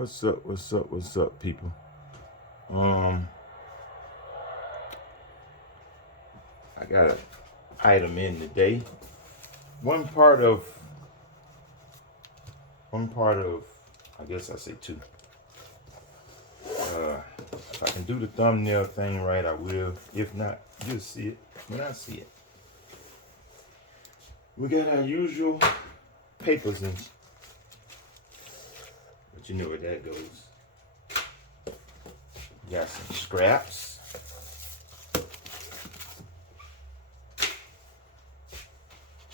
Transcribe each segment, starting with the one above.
What's up? What's up? What's up, people? Um, I got an item in today. One part of, I guess I say two. If I can do the thumbnail thing right, I will. If not, you'll see it when I see it. We got our usual papers in, but you know where that goes. We got some scraps.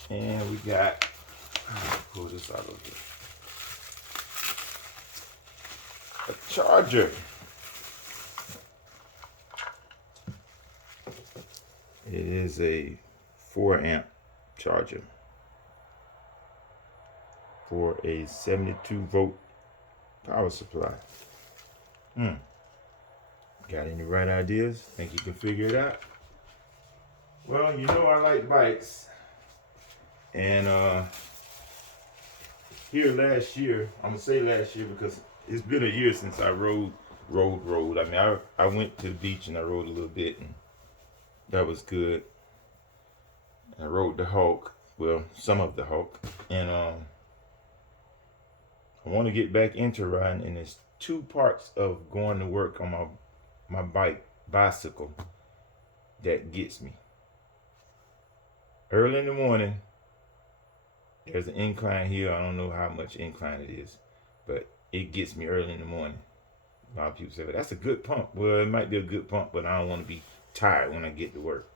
And we got, pull this out of here. A charger. It is a 4 amp charger for a 72 volt power supply. Got any right ideas? Think you can figure it out? Well, you know I like bikes. And here last year, I'm gonna say last year because it's been a year since I rode. I mean, I went to the beach and I rode a little bit, and that was good. I rode the Hulk, well, some of the Hulk, and I want to get back into riding. And there's two parts of going to work on my bicycle that gets me. Early in the morning, there's an incline here. I don't know how much incline it is, but it gets me early in the morning. A lot of people say, well, that's a good pump. Well, it might be a good pump, but I don't want to be tired when I get to work.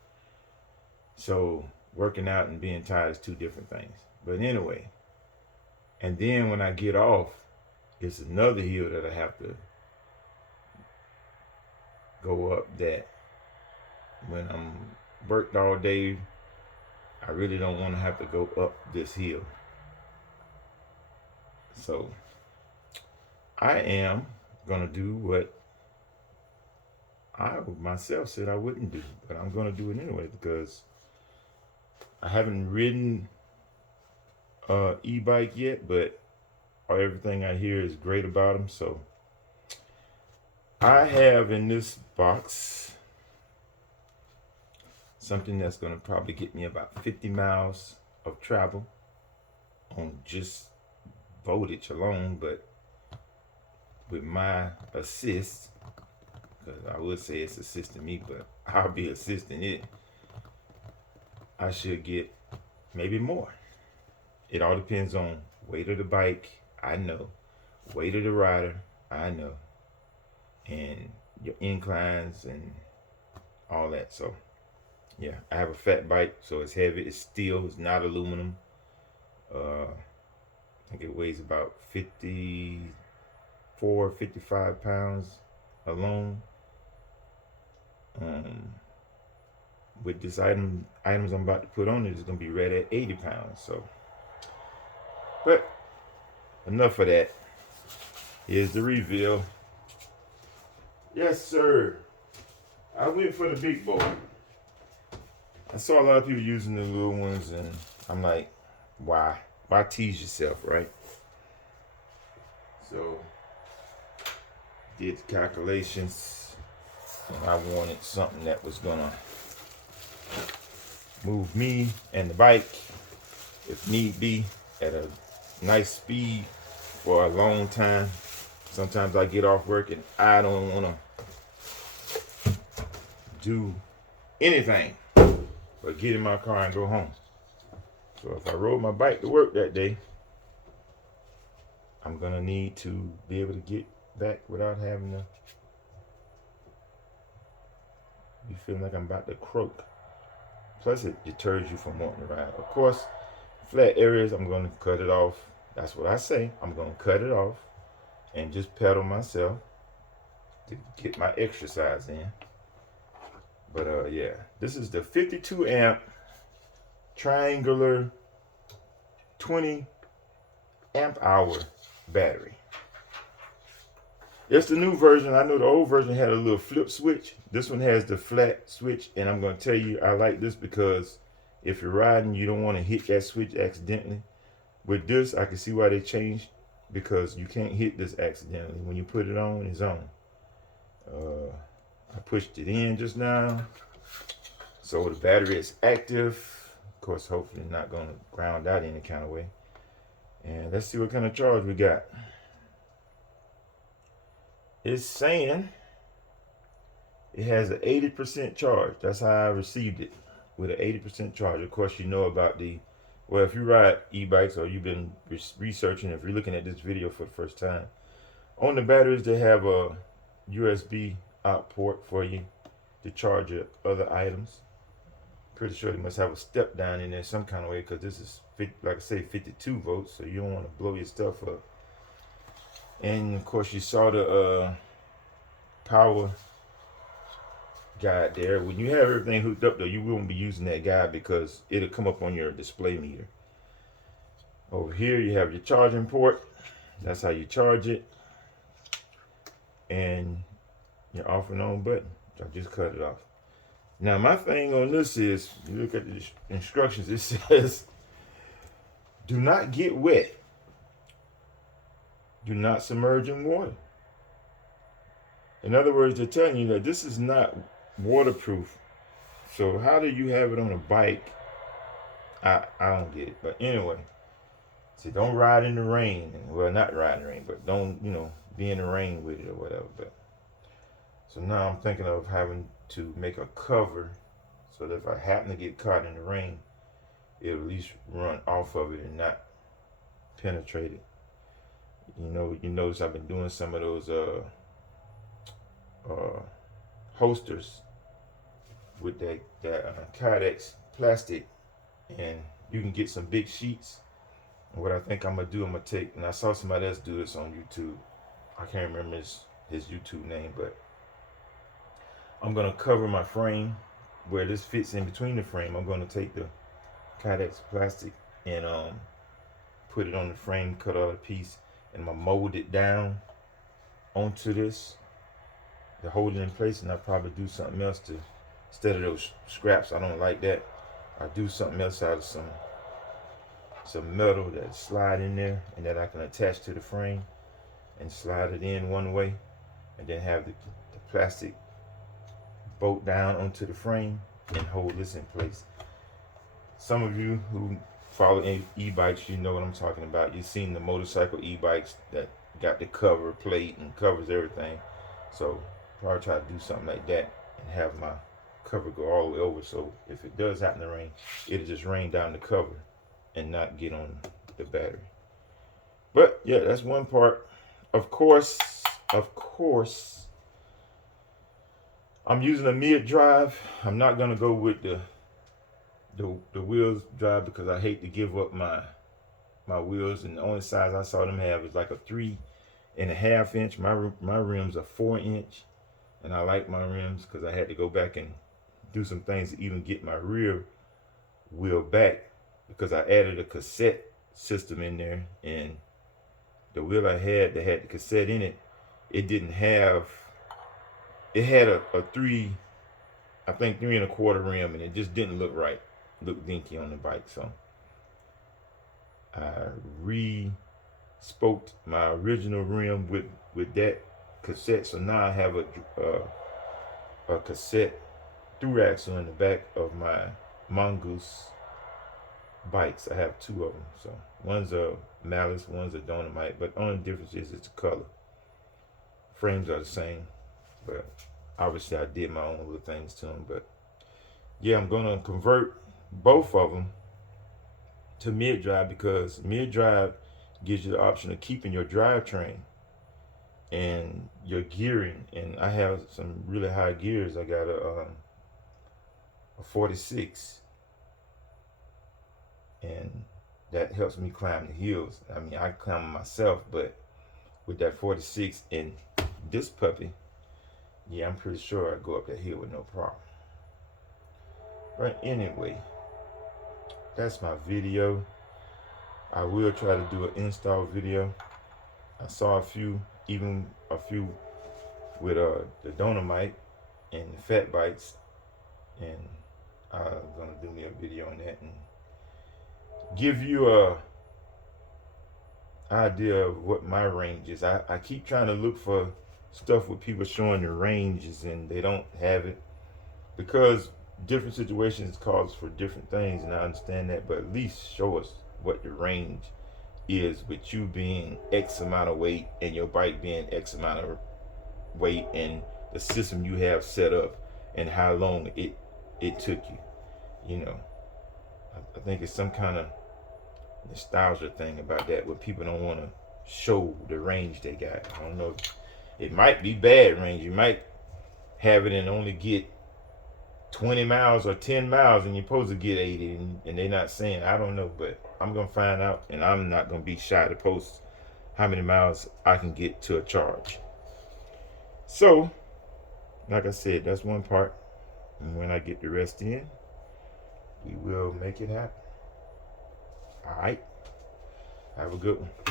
So working out and being tired is two different things. But anyway, and then when I get off, it's another hill that I have to go up that when I'm worked all day, I really don't want to have to go up this hill. So I am going to do what I myself said I wouldn't do, but I'm going to do it anyway because I haven't ridden e-bike yet, but everything I hear is great about them. So I have in this box something that's going to probably get me about 50 miles of travel on just voltage alone, but with my assist, because I would say it's assisting me, but I'll be assisting it, I should get maybe more. It all depends on weight of the bike, I know, weight of the rider, I know, and your inclines and all that. So yeah, I have a fat bike, so it's heavy. It's steel. It's not aluminum. I think it weighs about 54, 55 pounds alone. With this items I'm about to put on it is going to be right at 80 pounds. So, but enough of that. Here's the reveal. Yes, sir. I went for the big boy. I saw a lot of people using the little ones, and I'm like, why? Why tease yourself, right? So, did the calculations, and I wanted something that was gonna move me and the bike, if need be, at a nice speed for a long time. Sometimes I get off work and I don't wanna do anything but get in my car and go home. So if I rode my bike to work that day, I'm gonna need to be able to get back without having to be feeling like I'm about to croak. Plus it deters you from wanting to ride. Of course, flat areas, I'm gonna cut it off. That's what I say. I'm gonna cut it off and just pedal myself to get my exercise in. But yeah, this is the 52 amp triangular 20 amp hour battery. It's the new version. I know the old version had a little flip switch. This one has the flat switch, and I'm going to tell you I like this because if you're riding, you don't want to hit that switch accidentally. With this, I can see why they changed because you can't hit this accidentally. When you put it on, it's on. I pushed it in just now, so the battery is active. Of course, hopefully not going to ground out any kind of way. And let's see what kind of charge we got. It's saying it has an 80% charge. That's how I received it, with an 80% charge. Of course, you know about well, if you ride e-bikes or you've been researching, if you're looking at this video for the first time, on the batteries, they have a USB out port for you to charge your other items. Pretty sure they must have a step down in there some kind of way, because this is, like I say, 52 volts, so you don't want to blow your stuff up. And of course, you saw the power guide there. When you have everything hooked up, though, you won't be using that guide because it'll come up on your display meter. Over here, you have your charging port. That's how you charge it. And your off and on button. I just cut it off. Now, my thing on this is, you look at the instructions, it says, do not get wet. Do not submerge in water. In other words, they're telling you that this is not waterproof. So how do you have it on a bike? I don't get it. But anyway, see, don't ride in the rain. Well, not ride in the rain, but don't, be in the rain with it or whatever. But so now I'm thinking of having to make a cover so that if I happen to get caught in the rain, it'll at least run off of it and not penetrate it. You notice I've been doing some of those holsters with that Kydex plastic, and you can get some big sheets. And what I think I'm gonna do, I'm gonna take, and I saw somebody else do this on YouTube. I can't remember his YouTube name, but I'm gonna cover my frame where this fits in between the frame. I'm gonna take the Kydex plastic and put it on the frame, cut out a piece, and I'm gonna mold it down onto this to hold it in place. And I'll probably do something else to, instead of those scraps, I don't like that. I'll do something else out of some metal that slide in there and that I can attach to the frame and slide it in one way, and then have the plastic bolt down onto the frame and hold this in place. Some of you who follow e-bikes, you know what I'm talking about. You've seen the motorcycle e-bikes that got the cover plate and covers everything. So probably try to do something like that and have my cover go all the way over, so if it does happen to rain, it'll just rain down the cover and not get on the battery. But yeah, that's one part. Of course, I'm using a mid drive. I'm not gonna go with the wheels drive because I hate to give up my wheels, and the only size I saw them have is like a 3.5 inch. My rims are 4 inch, and I like my rims because I had to go back and do some things to even get my rear wheel back, because I added a cassette system in there, and the wheel I had that had the cassette in it, it didn't have, it had a 3.25 rim, and it just didn't look right, looked dinky on the bike. So I re-spoked my original rim with that cassette. So now I have a cassette through axle in the back of my Mongoose bikes. I have two of them. So one's a Malice, one's a Dynamite, but the only difference is it's the color. Frames are the same, but obviously I did my own little things to them. But yeah, I'm gonna convert both of them to mid drive, because mid drive gives you the option of keeping your drivetrain and your gearing. And I have some really high gears. I got a 46, and that helps me climb the hills. I mean, I climb myself, but with that 46 and this puppy, yeah, I'm pretty sure I go up that hill with no problem. But anyway, that's my video. I will try to do an install video. I saw a few with the Dynamite and the fat bikes, and I'm gonna do me a video on that and give you a idea of what my range is. I keep trying to look for stuff with people showing the ranges and they don't have it because different situations calls for different things, and I understand that, but at least show us what the range is with you being X amount of weight and your bike being X amount of weight and the system you have set up and how long it took you. You know, I think it's some kind of nostalgia thing about that where people don't want to show the range they got. I don't know. It might be bad range. You might have it and only get 20 miles or 10 miles and you're supposed to get 80 and they're not saying. I don't know, but I'm going to find out and I'm not going to be shy to post how many miles I can get to a charge. So, like I said, that's one part. And when I get the rest in, we will make it happen. All right. Have a good one.